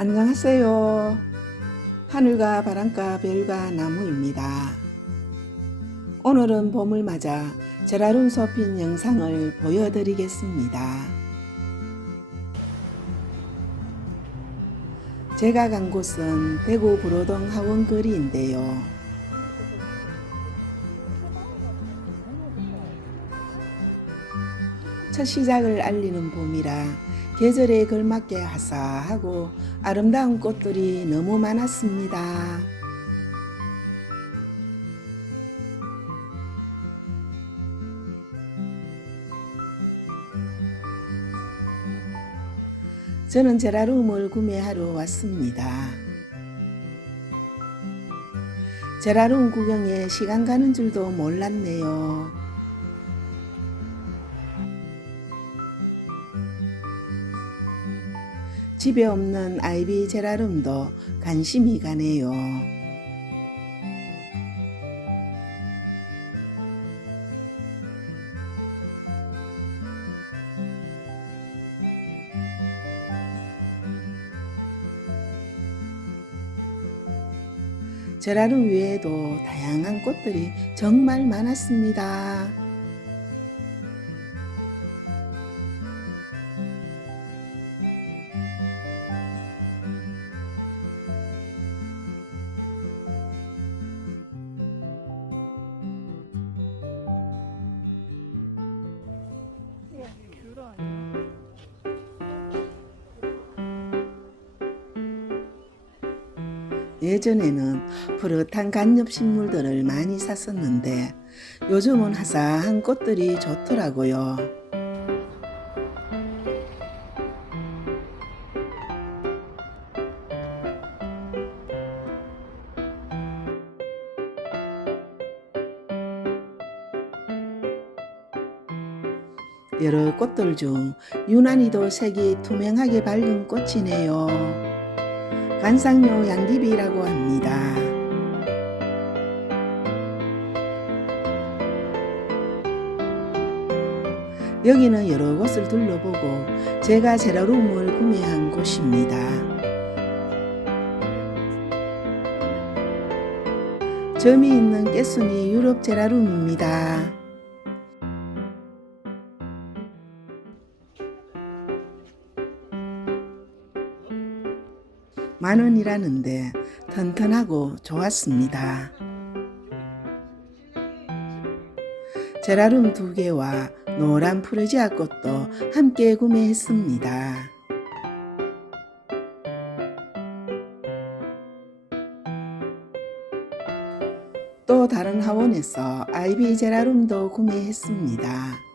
안녕하세요. 하늘과 바람과 별과 나무입니다. 오늘은 봄을 맞아 제라룸 소핀 영상을 보여드리겠습니다. 제가 간 곳은 대구 부로동 하원거리인데요. 첫 시작을 알리는 봄이라 계절에 걸맞게 화사하고 아름다운 꽃들이 너무 많았습니다. 저는 제라룸을 구매하러 왔습니다. 제라룸 구경에 시간 가는 줄도 몰랐네요. 집에 없는 아이비 제라룸도 관심이 가네요. 제라룸 외에도 다양한 꽃들이 정말 많았습니다. 예전에는 푸릇한 간엽식물들을 많이 샀었는데 요즘은 화사한 꽃들이 좋더라고요. 여러 꽃들 중 유난히도 색이 투명하게 밝은 꽃이네요. 간상용 양귀비라고 합니다. 여기는 여러 곳을 둘러보고 제가 제라룸을 구매한 곳입니다. 점이 있는 깨순이 유럽 제라룸입니다. 만 원이라는데 튼튼하고 좋았습니다. 제라룸 두 개와 노란 프레지아 꽃도 함께 구매했습니다. 또 다른 하원에서 아이비 제라룸도 구매했습니다.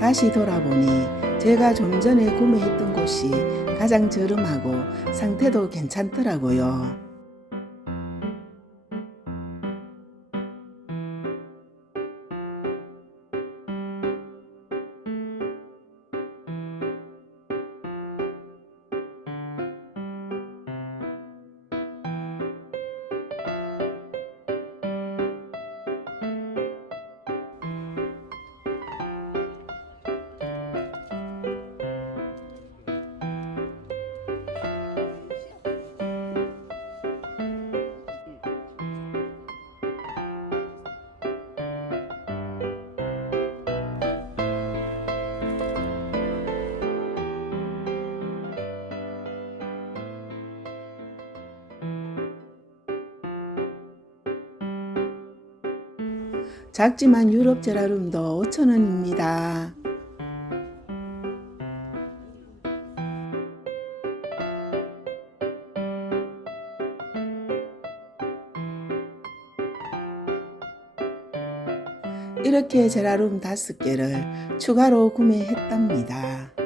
다시 돌아보니 제가 좀 전에 구매했던 곳이 가장 저렴하고 상태도 괜찮더라고요. 작지만 유럽 제라룸도 5,000원입니다. 이렇게 제라룸 다섯 개를 추가로 구매했답니다.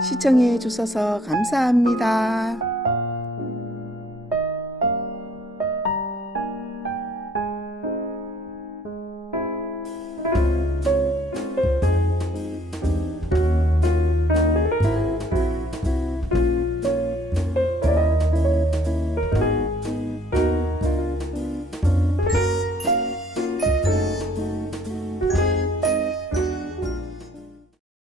시청해 주셔서 감사합니다.